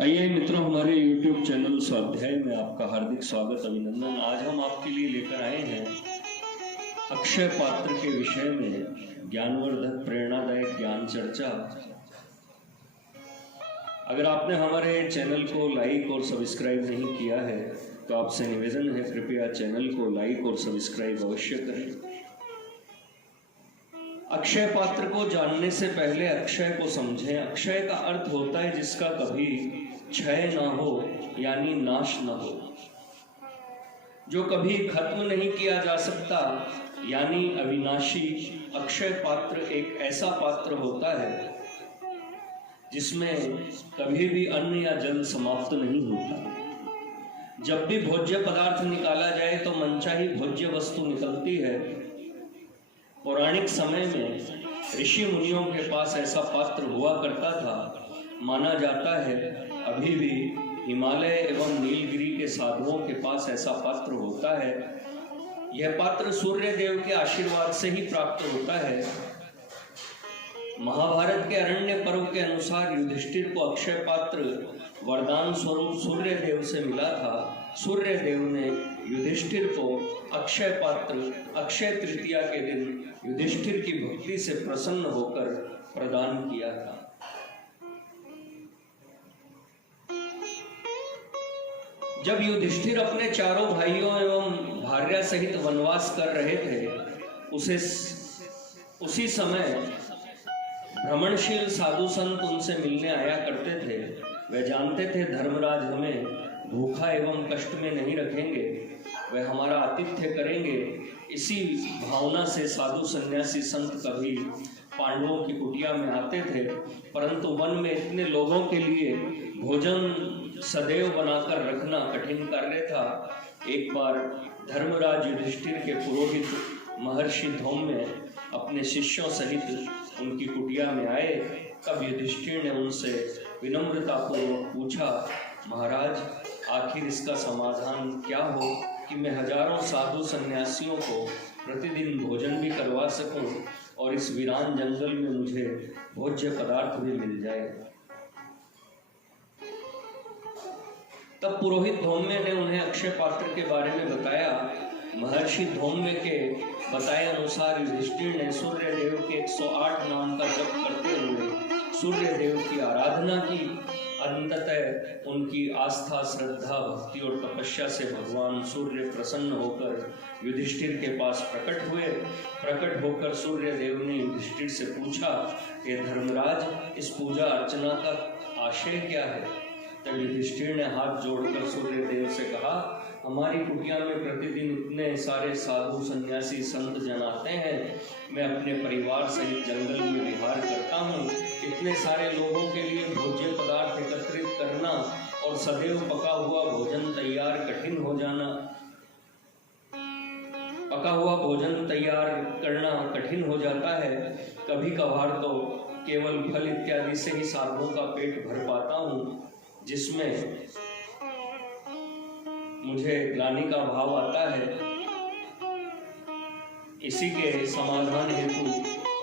आइए मित्रों, हमारे YouTube चैनल स्वाध्याय में आपका हार्दिक स्वागत अभिनंदन। आज हम आपके लिए लेकर आए हैं अक्षय पात्र के विषय में ज्ञानवर्धक प्रेरणादायक ज्ञान चर्चा। अगर आपने हमारे चैनल को लाइक और सब्सक्राइब नहीं किया है तो आपसे निवेदन है, कृपया चैनल को लाइक और सब्सक्राइब अवश्य करें। अक्षय पात्र को जानने से पहले अक्षय को समझें। अक्षय का अर्थ होता है जिसका कभी क्षय ना हो, यानी नाश ना हो, जो कभी खत्म नहीं किया जा सकता, यानी अविनाशी। अक्षय पात्र एक ऐसा पात्र होता है जिसमें कभी भी अन्न या जल समाप्त नहीं होता। जब भी भोज्य पदार्थ निकाला जाए तो मनचाही भोज्य वस्तु निकलती है। पौराणिक समय में ऋषि मुनियों के पास ऐसा पात्र हुआ करता था। माना जाता है अभी भी हिमालय एवं नीलगिरी के साधुओं के पास ऐसा पात्र होता है। यह पात्र सूर्य देव के आशीर्वाद से ही प्राप्त होता है। महाभारत के अरण्य पर्व के अनुसार युधिष्ठिर को अक्षय पात्र वरदान स्वरूप सूर्य देव से मिला था। सूर्य देव ने युधिष्ठिर को अक्षय पात्र अक्षय तृतीया के दिन युधिष्ठिर की भक्ति से प्रसन्न होकर प्रदान किया था। जब युधिष्ठिर अपने चारों भाइयों एवं भार्या सहित वनवास कर रहे थे, उसी समय भ्रमणशील साधु संत उनसे मिलने आया करते थे। वे जानते थे धर्मराज हमें भूखा एवं कष्ट में नहीं रखेंगे, वे हमारा आतिथ्य करेंगे। इसी भावना से साधु सन्यासी संत कभी पांडवों की कुटिया में आते थे, परंतु वन में इतने लोगों के लिए भोजन सदैव बनाकर रखना कठिन कार्य था। एक बार धर्मराज युधिष्ठिर के पुरोहित महर्षि धौम्य अपने शिष्यों सहित उनकी कुटिया में आए। तब युधिष्ठिर ने उनसे विनम्रतापूर्वक पूछा, महाराज, आखिर इसका समाधान क्या हो कि मैं हजारों साधु सन्यासियों को प्रतिदिन भोजन भी करवा सकूं और इस वीरान जंगल में मुझे भोज्य पदार्थ भी मिल जाए। तब पुरोहित धौम्य ने उन्हें अक्षय पात्र के बारे में बताया। महर्षि धौम्य के बताए अनुसार युधिष्ठिर ने सूर्य देव के 108 नाम का जप करते हुए सूर्य देव की आराधना की। अंततः उनकी आस्था, श्रद्धा, भक्ति और तपस्या से भगवान सूर्य प्रसन्न होकर युधिष्ठिर के पास प्रकट हुए। प्रकट होकर सूर्य देव ने युधिष्ठिर से पूछा, हे धर्मराज, इस पूजा अर्चना का आशय क्या है? तब युधिष्ठिर ने हाथ जोड़कर सूर्य देव से कहा, हमारी कुटिया में प्रतिदिन इतने सारे साधु सन्यासी संत जन आते हैं। मैं अपने परिवार सहित जंगल में विहार करता हूँ। इतने सारे लोगों के लिए भोज्य पदार्थ एकत्रित करना और सदैव पका हुआ भोजन तैयार कठिन हो जाना। पका हुआ भोजन तैयार करना कठिन हो जाता है। कभी कभार तो केवल फल इत्यादि से ही साधुओं का पेट भर पाता हूँ, जिसमें मुझे ग्लानि का भाव आता है। इसी के समाधान हेतु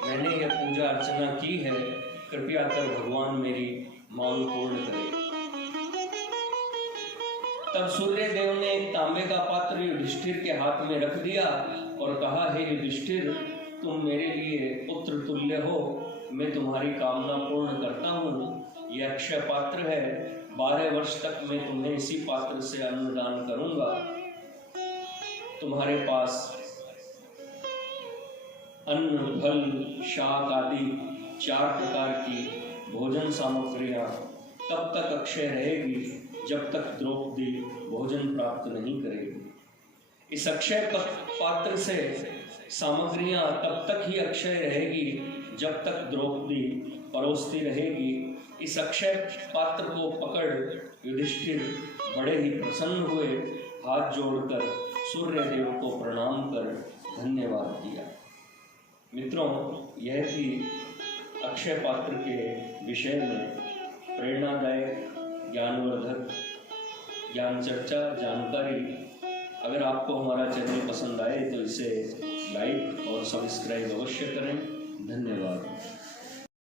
मैंने यह पूजा अर्चना की है। कृपया कर भगवान मेरी मांग पूर्ण करें। तब सूर्य देव ने एक तांबे का पात्र युधिष्ठिर के हाथ में रख दिया और कहा, हे युधिष्ठिर, तुम मेरे लिए पुत्र तुल्य हो। मैं तुम्हारी कामना पूर्ण करता हूँ। यह अक्षय पात्र है। 12 वर्ष तक मैं तुम्हें इसी पात्र से अन्नदान करूंगा। तुम्हारे पास अन्न, फल, शाक आदि 4 प्रकार की भोजन सामग्रियां तब तक अक्षय रहेगी जब तक द्रौपदी भोजन प्राप्त नहीं करेगी। इस अक्षय पात्र से सामग्रियां तब तक ही अक्षय रहेगी जब तक द्रौपदी परोसती रहेगी। इस अक्षय पात्र को पकड़ युधिष्ठिर बड़े ही प्रसन्न हुए। हाथ जोड़कर सूर्य देव को प्रणाम कर धन्यवाद दिया। मित्रों, यह थी अक्षय पात्र के विषय में प्रेरणादायक, ज्ञानवर्धक ज्ञान चर्चा, जानकारी। अगर आपको हमारा चैनल पसंद आए तो इसे लाइक और सब्सक्राइब अवश्य करें। धन्यवाद।